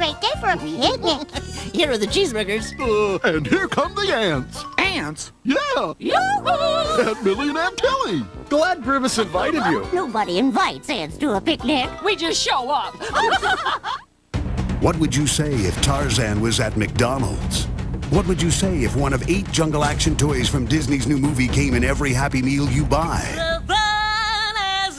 great day for a picnic. Here are the cheeseburgers. And here come the ants. Ants? Yeah. Yoo-hoo! Aunt Millie and Aunt Tilly. Glad Primus invited you. Nobody invites ants to a picnic. We just show up. What would you say if Tarzan was at McDonald's? What would you say if one of 8 jungle action toys from Disney's new movie came in every Happy Meal you buy? The fun is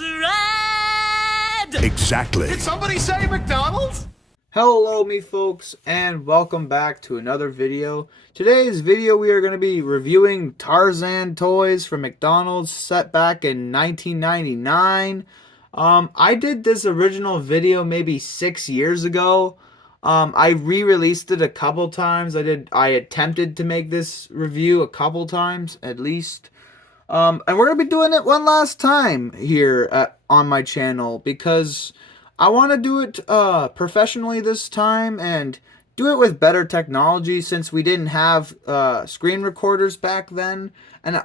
red. Exactly. Did somebody say McDonald's? Hello me folks, and welcome back to another video. Today's video we are going to be reviewing Tarzan toys from McDonald's set back in 1999. I did this original video maybe 6 years ago. I re-released it a couple times. I attempted to make this review a couple times at least. And we're going to be doing it one last time here on my channel because I want to do it professionally this time and do it with better technology since we didn't have screen recorders back then,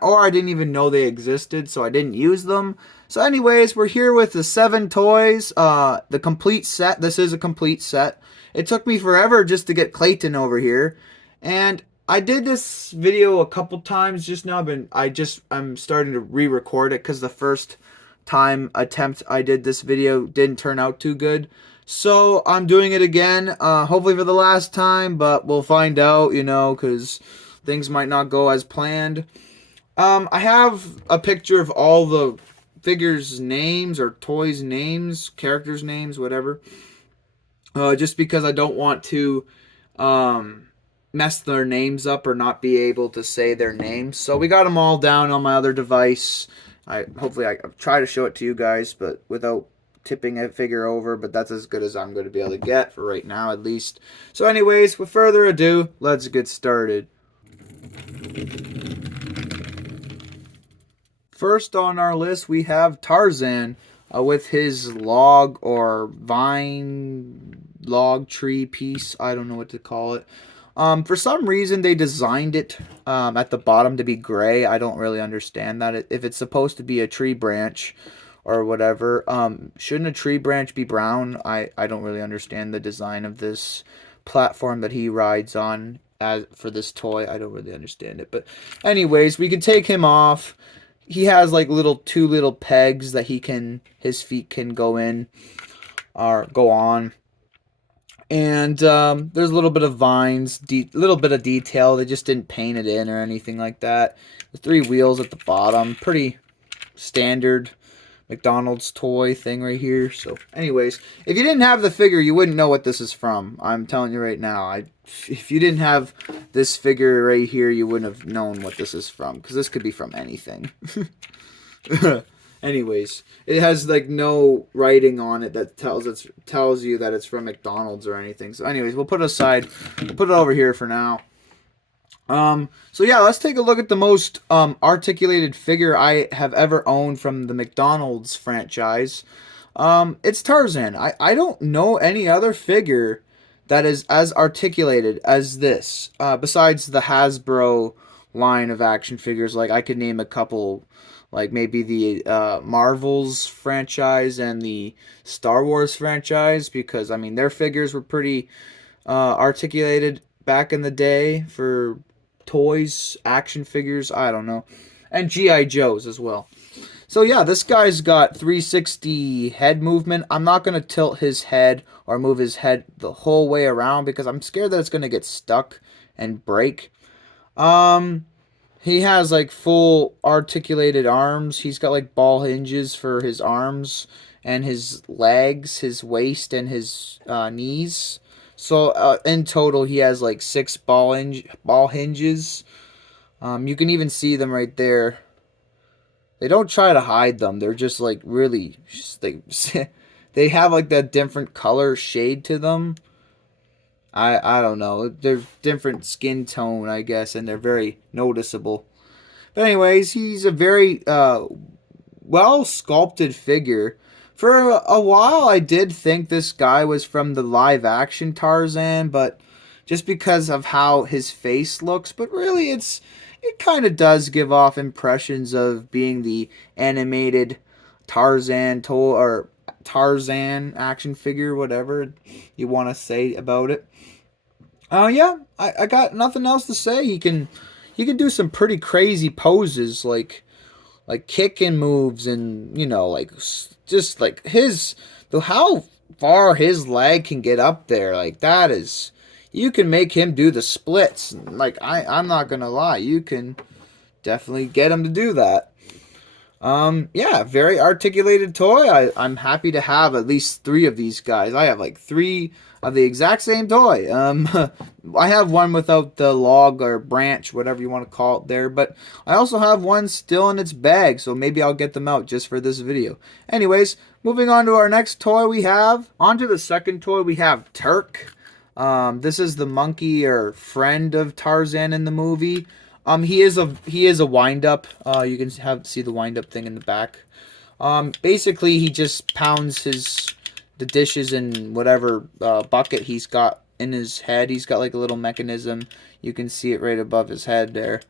or I didn't even know they existed, so I didn't use them. So anyways, we're here with the 7 toys, the complete set. This is a complete set. It took me forever just to get Clayton over here, and I did this video a couple times just now. I'm starting to re-record it because the first time attempt I did this video didn't turn out too good, so I'm doing it again, hopefully for the last time, but we'll find out, you know, because things might not go as planned. I have a picture of all the figures' names or toys' names, characters' names, whatever, just because I don't want to mess their names up or not be able to say their names. So we got them all down on my other device. Hopefully I try to show it to you guys, but without tipping a figure over, but that's as good as I'm going to be able to get for right now at least. So anyways, with further ado, let's get started. First on our list we have Tarzan with his log or vine log tree piece. I don't know what to call it. For some reason, they designed it at the bottom to be gray. I don't really understand that. If it's supposed to be a tree branch or whatever, shouldn't a tree branch be brown? I don't really understand the design of this platform that he rides on for this toy. I don't really understand it. But anyways, we can take him off. He has like two little pegs that his feet can go in or go on. And there's a little bit of vines, little bit of detail. They just didn't paint it in or anything like that. The 3 wheels at the bottom, pretty standard McDonald's toy thing right here. So anyways, if you didn't have the figure, you wouldn't know what this is from. I'm telling you right now. If you didn't have this figure right here, you wouldn't have known what this is from, because this could be from anything. Anyways, it has like no writing on it that tells you that it's from McDonald's or anything. So anyways, we'll put it aside. We'll put it over here for now. So yeah, let's take a look at the most articulated figure I have ever owned from the McDonald's franchise. It's Tarzan. I don't know any other figure that is as articulated as this, besides the Hasbro line of action figures. Like, I could name a couple, like maybe the Marvel's franchise and the Star Wars franchise, because I mean their figures were pretty articulated back in the day for toys, action figures, I don't know, and G.I. Joes as well. So yeah, this guy's got 360 head movement. I'm not going to tilt his head or move his head the whole way around because I'm scared that it's going to get stuck and break. He has like full articulated arms. He's got like ball hinges for his arms and his legs, his waist, and his knees. So in total, he has like 6 ball hinges. You can even see them right there. They don't try to hide them. They're just like really, they have like that different color shade to them. I don't know. They're different skin tone, I guess, and they're very noticeable. But anyways, he's a very well sculpted figure. For a while, I did think this guy was from the live action Tarzan, but just because of how his face looks. But really, it kind of does give off impressions of being the animated Tarzan toy or Tarzan action figure, whatever you want to say about it. Yeah, I got nothing else to say. He can do some pretty crazy poses, like kicking moves, and like just like how far his leg can get up there. Like that is, you can make him do the splits. Like I'm not gonna lie, you can definitely get him to do that. Yeah, very articulated toy. I'm happy to have at least 3 of these guys. I have like 3 of the exact same toy. I have one without the log or branch, whatever you want to call it there, but I also have one still in its bag, so maybe I'll get them out just for this video. Anyways, moving on to our next toy we have. On to the second toy, we have Turk. This is the monkey or friend of Tarzan in the movie. He is a wind-up. You can see the wind-up thing in the back. Basically, he just pounds the dishes in whatever bucket he's got in his head. He's got like a little mechanism. You can see it right above his head there.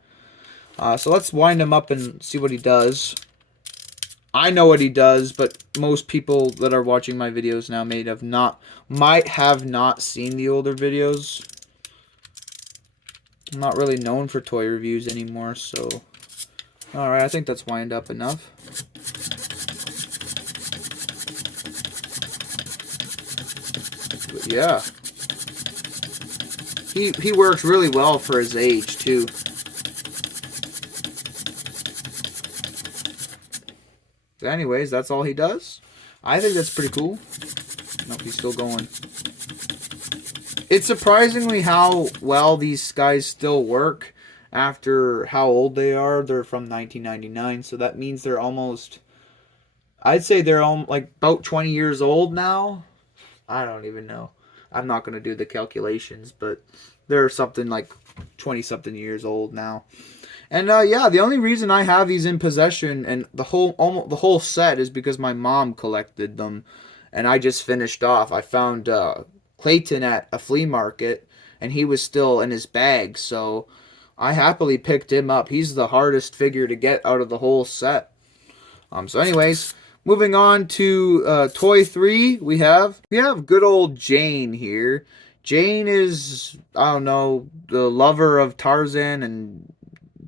So let's wind him up and see what he does. I know what he does, but most people that are watching my videos now might have not seen the older videos. I'm not really known for toy reviews anymore, so... Alright, I think that's wind up enough. But yeah. He works really well for his age, too. But anyways, that's all he does. I think that's pretty cool. Nope, he's still going. It's surprisingly how well these guys still work after how old they are. They're from 1999, so that means they're almost... I'd say they're like about 20 years old now. I don't even know. I'm not going to do the calculations, but they're something like 20-something years old now. And yeah, the only reason I have these in possession and the whole set is because my mom collected them, and I just finished off. I found Clayton at a flea market, and he was still in his bag, so I happily picked him up. He's the hardest figure to get out of the whole set. So anyways, moving on to toy 3, we have good old Jane here. Jane is, I don't know, the lover of Tarzan, and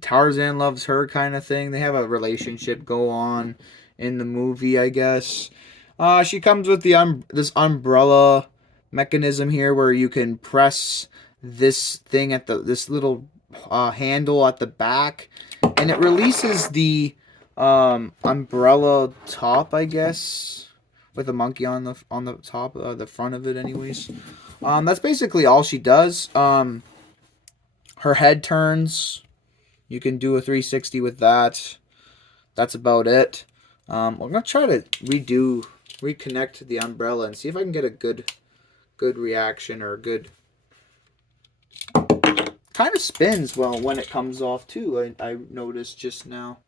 Tarzan loves her kind of thing. They have a relationship go on in the movie, I guess. She comes with this umbrella mechanism here where you can press this thing at this little handle at the back, and it releases the umbrella top, I guess, with a monkey on the top, the front of it anyways. That's basically all she does. Her head turns. You can do a 360 with that. That's about it. I'm gonna try to reconnect the umbrella and see if I can get a good reaction, or a good... Kind of spins well when it comes off too. I noticed just now.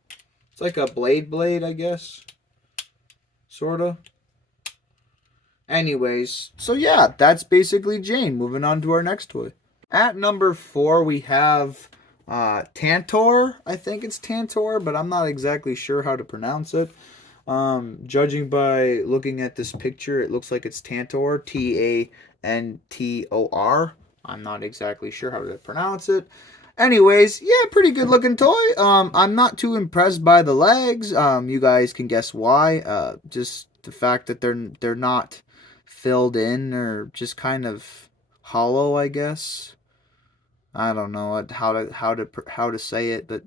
It's like a blade, I guess. Sorta. Anyways, so yeah, that's basically Jane. Moving on to our next toy. At number 4, we have Tantor. I think it's Tantor, but I'm not exactly sure how to pronounce it. Judging by looking at this picture, it looks like it's Tantor, Tantor. I'm not exactly sure how to pronounce it. Anyways, yeah, pretty good looking toy. I'm not too impressed by the legs. You guys can guess why. Just the fact that they're not filled in, or just kind of hollow, I guess. I don't know how to say it, but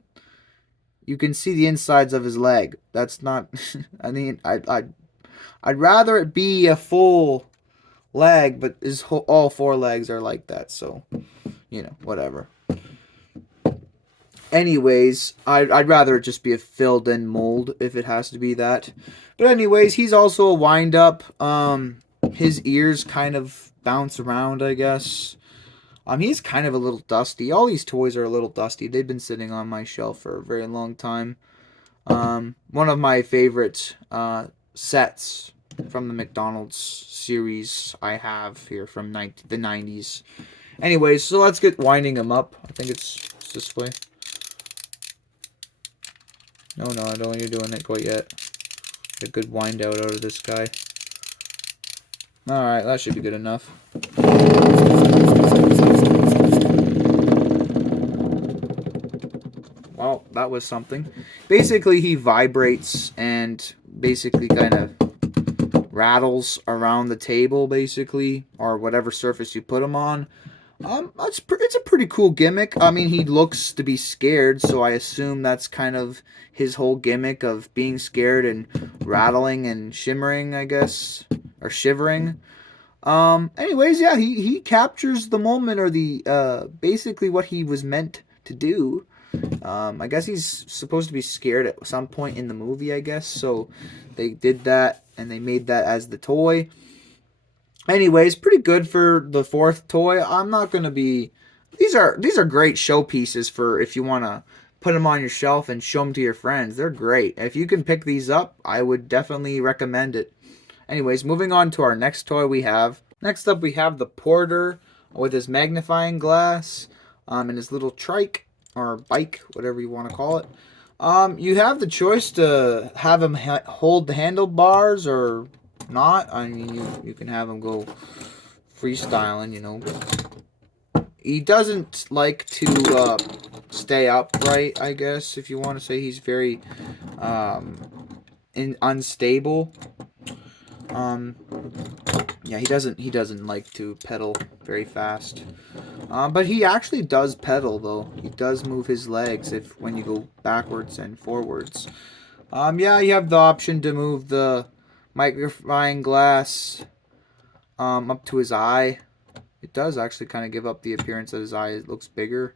you can see the insides of his leg. That's not... I mean, I'd rather it be a full leg, but all 4 legs are like that, so, whatever. Anyways, I'd rather it just be a filled-in mold if it has to be that. But anyways, he's also a wind-up. His ears kind of bounce around, I guess. He's kind of a little dusty. All these toys are a little dusty. They've been sitting on my shelf for a very long time. One of my favorite sets from the McDonald's series I have here from the 90s. Anyways, so let's get winding him up. I think it's this way. No, I don't think you're doing it quite yet. Get a good wind out of this guy. Alright, that should be good enough. Well, that was something. Basically, he vibrates and basically kind of rattles around the table, basically, or whatever surface you put him on. It's a pretty cool gimmick. I mean, he looks to be scared, so I assume that's kind of his whole gimmick of being scared and rattling and shimmering, I guess, or shivering. Anyways, yeah, he captures the moment, or the basically what he was meant to do. I guess he's supposed to be scared at some point in the movie, I guess. So they did that, and they made that as the toy. Anyways, pretty good for the fourth toy. I'm not going to be... These are great showpieces for if you want to put them on your shelf and show them to your friends. They're great. If you can pick these up, I would definitely recommend it. Anyways, moving on to our next toy we have. Next up, we have the Porter with his magnifying glass and his little trike or bike, whatever you want to call it. You have the choice to have him hold the handlebars or not. I mean, you can have him go freestyling, you know. He doesn't like to stay upright, I guess, if you want to say. He's very unstable. Yeah, he doesn't like to pedal very fast. But he actually does pedal, though. He does move his legs when you go backwards and forwards. Yeah, you have the option to move the magnifying glass up to his eye. It does actually kind of give up the appearance that his eye looks bigger.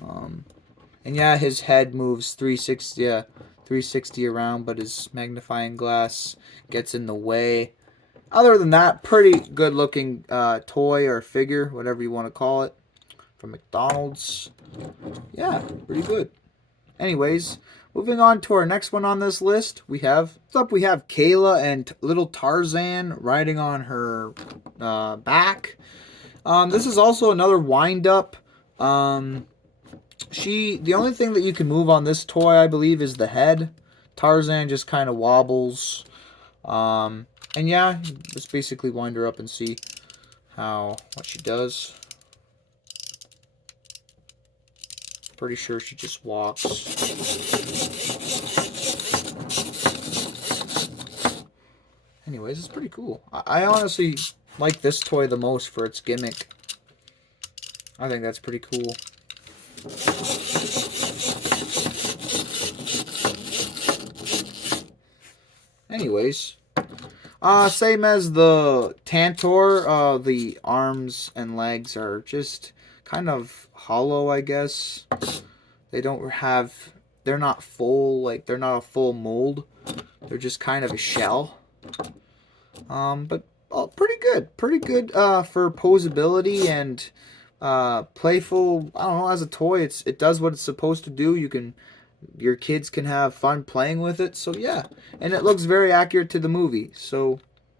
And yeah, his head moves 360, 360 around, but his magnifying glass gets in the way. Other than that, pretty good looking toy or figure, whatever you want to call it, from McDonald's. Yeah, pretty good. Anyways, moving on to our next one on this list, we have Kayla and little Tarzan riding on her back. This is also another wind up. The only thing that you can move on this toy, I believe, is the head. Tarzan just kind of wobbles. And yeah, just basically wind her up and see what she does. Pretty sure she just walks. Anyways, it's pretty cool. I honestly like this toy the most for its gimmick. I think that's pretty cool. Anyways, same as the Tantor, the arms and legs are just kind of hollow, I guess. They're not full, like they're not a full mold. They're just kind of a shell. But pretty good for posability and playful. I don't know, as a toy, it does what it's supposed to do. Your kids can have fun playing with it. So yeah, and it looks very accurate to the movie. So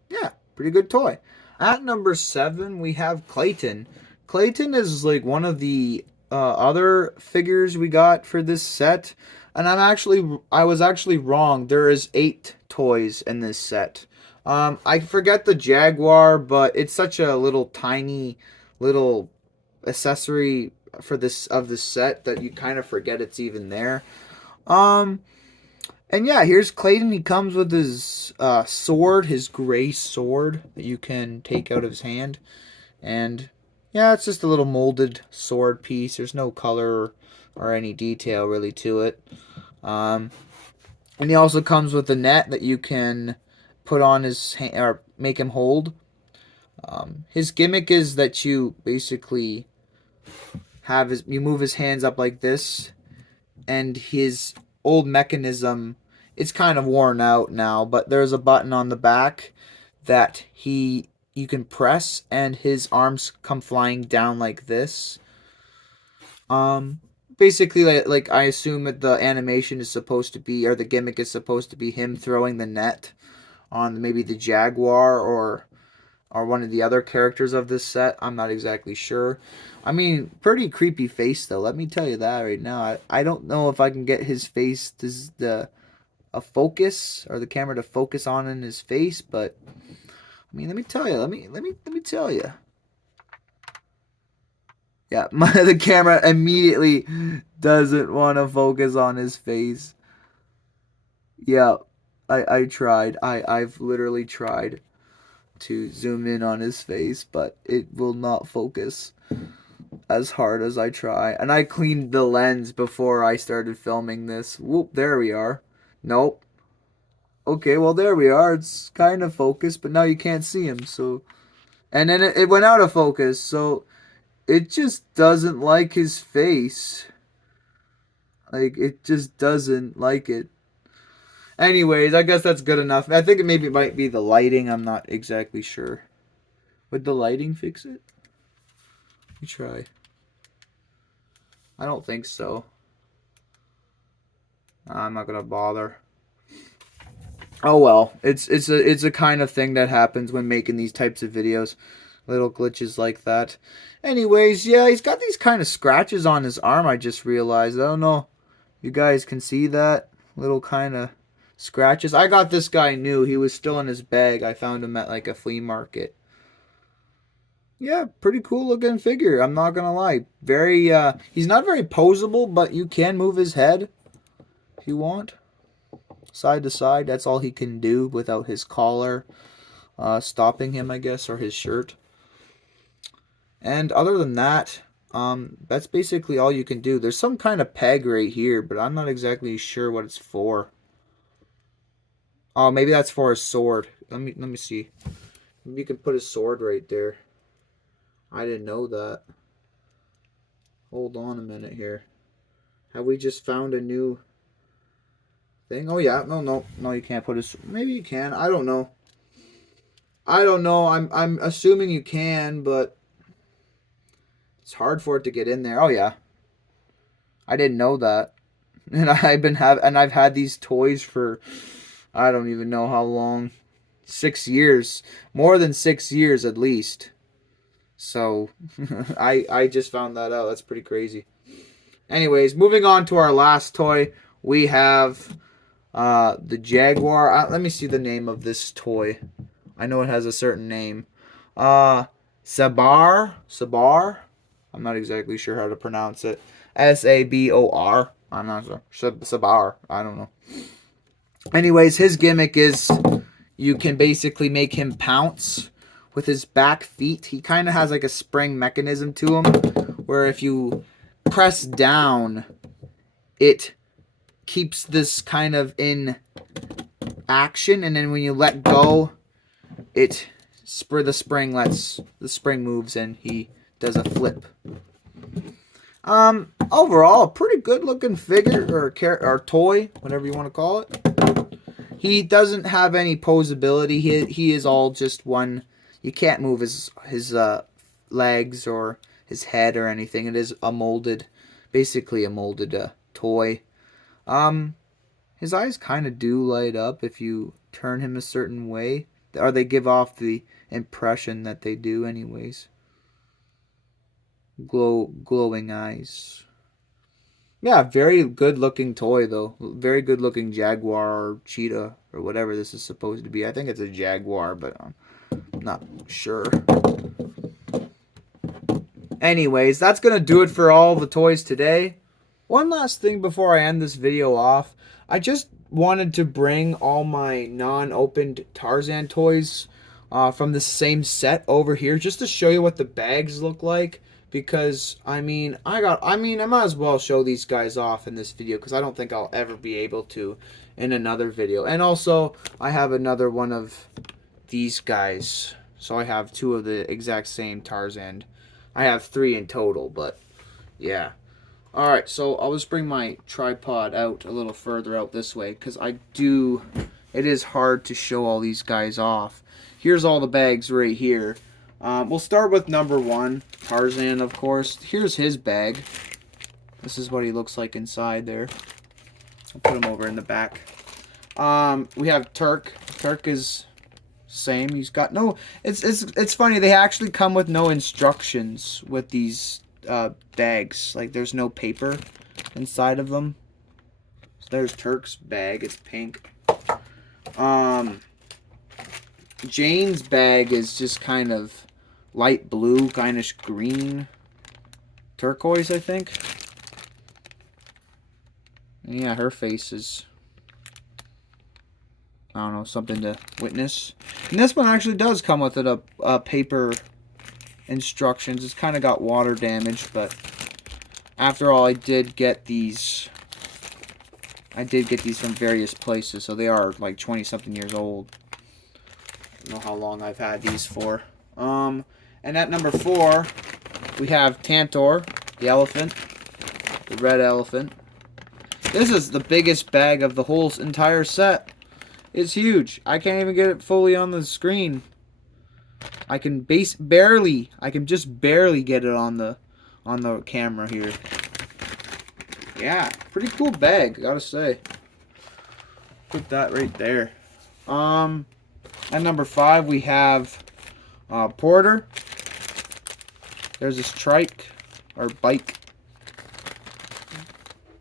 yeah, pretty good toy. At number 7, we have Clayton. Clayton is like one of the other figures we got for this set, and I was actually wrong. There is 8 toys in this set. I forget the Jaguar, but it's such a tiny little accessory for this set that you kind of forget it's even there. And yeah, here's Clayton. He comes with his sword, his gray sword that you can take out of his hand. And yeah, it's just a little molded sword piece. There's no color or any detail really to it. And he also comes with a net that you can put on his hand or make him hold. His gimmick is that you basically you move his hands up like this, and his old mechanism, it's kind of worn out now, but there's a button on the back that you can press, and his arms come flying down like this. Basically, like I assume that the animation is supposed to be, or the gimmick is supposed to be him throwing the net on maybe the Jaguar or one of the other characters of this set. I'm not exactly sure. I mean, pretty creepy face though, let me tell you that right now. I don't know if I can get his face a focus, or the camera to focus on in his face, but I mean, let me tell you. Let me tell you. Yeah, the camera immediately doesn't want to focus on his face. Yeah, I tried. I've literally tried to zoom in on his face, but it will not focus as hard as I try. And I cleaned the lens before I started filming this. Whoop, there we are. Nope. Okay, well, there we are. It's kind of focused, but now you can't see him, so... And then it went out of focus, so... It just doesn't like his face. Like, it just doesn't like it. Anyways, I guess that's good enough. I think it might be the lighting. I'm not exactly sure. Would the lighting fix it? Let me try. I don't think so. I'm not gonna bother. Oh well, it's a kind of thing that happens when making these types of videos. Little glitches like that. Anyways, yeah, he's got these kind of scratches on his arm, I just realized. I don't know if you guys can see that. Little kind of scratches. I got this guy new. He was still in his bag. I found him at like a flea market. Yeah, pretty cool looking figure. I'm not gonna lie. Very, he's not very poseable, but you can move his head if you want. Side to side. That's all he can do without his collar stopping him, I guess, or his shirt. And other than that, that's basically all you can do. There's some kind of peg right here, but I'm not exactly sure what it's for. Oh, maybe that's for a sword. Let me see. Maybe you can put a sword right there. I didn't know that. Hold on a minute here. Have we just found a new thing? Oh yeah, no, you can't put a. Maybe you can. I don't know. I'm assuming you can, but it's hard for it to get in there. Oh yeah. I didn't know that. And I've had these toys for I don't even know how long. 6 years. More than 6 years at least. So I just found that out. That's pretty crazy. Anyways, moving on to our last toy, we have the Jaguar. Let me see the name of this toy. I know it has a certain name. Sabar. I'm not exactly sure how to pronounce it. Sabor. I'm not sure. Sabar. I don't know. Anyways, his gimmick is you can basically make him pounce with his back feet. He kind of has like a spring mechanism to him, where if you press down, it keeps this kind of in action, and then when you let go, the spring moves and he does a flip. Overall, a pretty good looking figure or toy, whatever you want to call it. He doesn't have any posability. He is all just one. You can't move his legs or his head or anything. It is basically a molded toy. His eyes kind of do light up if you turn him a certain way, or they give off the impression that they do anyways. Glowing eyes. Yeah, very good looking toy though. Very good looking Jaguar or cheetah or whatever this is supposed to be. I think it's a Jaguar, but I'm not sure. Anyways, that's going to do it for all the toys today. One last thing before I end this video off. I just wanted to bring all my non-opened Tarzan toys from the same set over here just to show you what the bags look like. Because, I might as well show these guys off in this video because I don't think I'll ever be able to in another video. And also, I have another one of these guys. So I have two of the exact same Tarzan. I have 3 in total, but yeah. Alright, so I'll just bring my tripod out a little further out this way because it is hard to show all these guys off. Here's all the bags right here. We'll start with number 1, Tarzan, of course. Here's his bag. This is what he looks like inside there. I'll put him over in the back. We have Turk. Turk is same. He's got no. It's funny. They actually come with no instructions with these bags. Like there's no paper inside of them. So there's Turk's bag. It's pink. Jane's bag is just kind of light blue, kind of green. Turquoise, I think. And yeah, her face is, I don't know, something to witness. And this one actually does come with it a paper instructions. It's kind of got water damage, but after all, I did get these from various places, so they are like 20-something years old. I don't know how long I've had these for. And at number 4, we have Tantor, the elephant, the red elephant. This is the biggest bag of the whole entire set. It's huge. I can't even get it fully on the screen. I can just barely get it on the camera here. Yeah, pretty cool bag, gotta say. Put that right there. At number 5 we have Porter. There's this trike or bike.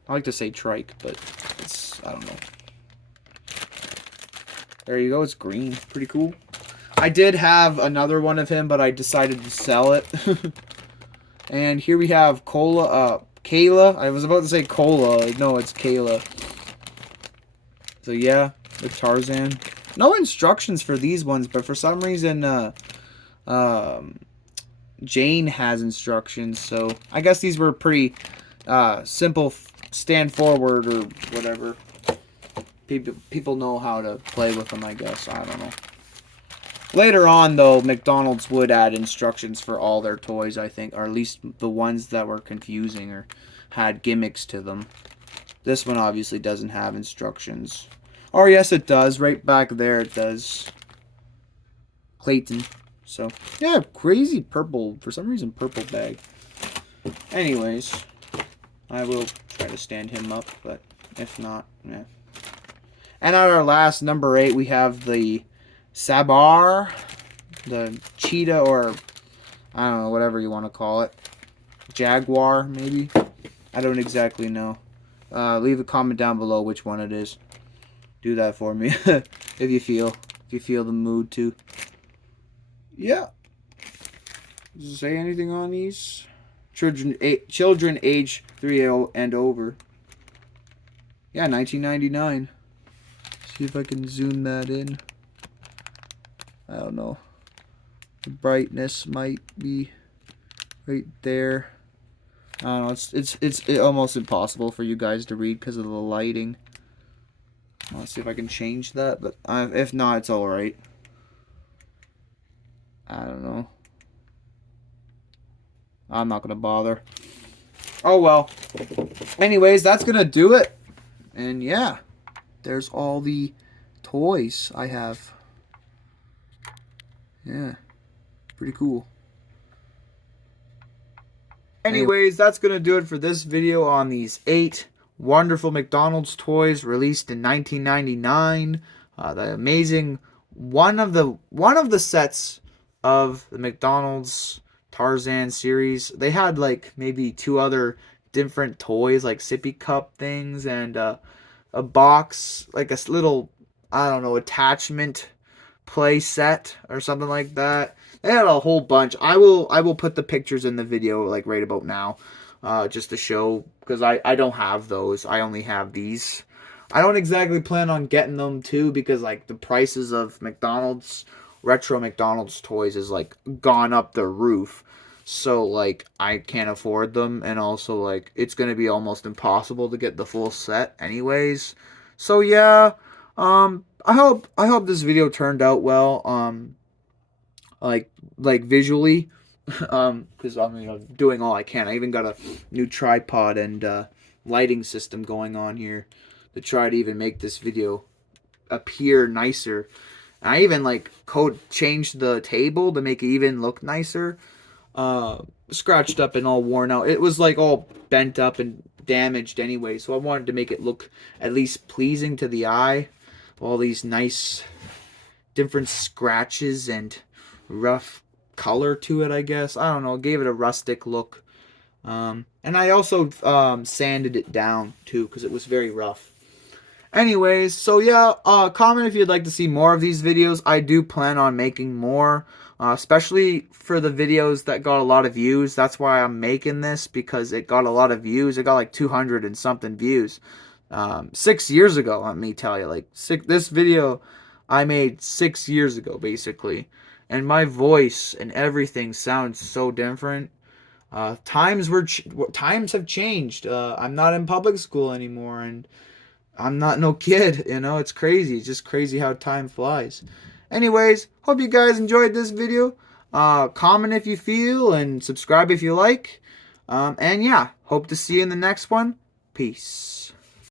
I like to say trike, but it's, I don't know. There you go, it's green. Pretty cool. I did have another one of him, but I decided to sell it. And here we have Kayla. I was about to say Cola. No, it's Kayla. So yeah, the Tarzan. No instructions for these ones, but for some reason, Jane has instructions. So I guess these were pretty simple. Stand forward or whatever. People know how to play with them, I guess. I don't know. Later on, though, McDonald's would add instructions for all their toys, I think. Or at least the ones that were confusing or had gimmicks to them. This one obviously doesn't have instructions. Oh, yes, it does. Right back there it does. Clayton. So, yeah, crazy purple. For some reason, purple bag. Anyways, I will try to stand him up, but if not, yeah. And at our last, number 8, we have the Sabar, the cheetah, or I don't know, whatever you want to call it. Jaguar, maybe? I don't exactly know. Leave a comment down below which one it is. Do that for me if you feel the mood to. Yeah. Does it say anything on these? Children age 3 and over. Yeah, 1999. See if I can zoom that in. I don't know. The brightness might be right there. I don't know. It's almost impossible for you guys to read because of the lighting. Let's see if I can change that, but if not, it's all right. I don't know. I'm not gonna bother. Oh well. Anyways, that's gonna do it. And yeah, there's all the toys I have. Yeah, pretty cool. Anyways, that's gonna do it for this video on these 8 wonderful McDonald's toys released in 1999. The amazing one of the sets of the McDonald's Tarzan series. They had like maybe 2 other different toys, like sippy cup things, and a box, like a little, I don't know, attachment play set or something like that. They had a whole bunch. I will put the pictures in the video like right about now, just to show, because I don't have those. I only have these. I don't exactly plan on getting them too, because like the prices of McDonald's retro McDonald's toys is like gone up the roof. So like I can't afford them, and also like it's gonna be almost impossible to get the full set anyways. So yeah, I hope this video turned out well. Like visually, because I'm doing all I can. I even got a new tripod and lighting system going on here to try to even make this video appear nicer. I even like changed the table to make it even look nicer. Scratched up and all worn out. It was like all bent up and damaged anyway, so I wanted to make it look at least pleasing to the eye. All these nice different scratches and rough color to it, I guess. I don't know, gave it a rustic look. And I also sanded it down too, because it was very rough. Anyways, so yeah, comment if you'd like to see more of these videos. I do plan on making more, especially for the videos that got a lot of views. That's why I'm making this, because it got a lot of views. It got like 200 and something views 6 years ago. Let me tell you, this video I made 6 years ago, basically, and my voice and everything sounds so different. Times have changed. I'm not in public school anymore, and I'm not no kid, you know. It's crazy. It's just crazy how time flies. Anyways, hope you guys enjoyed this video. Comment if you feel, and subscribe if you like. And yeah, hope to see you in the next one. Peace.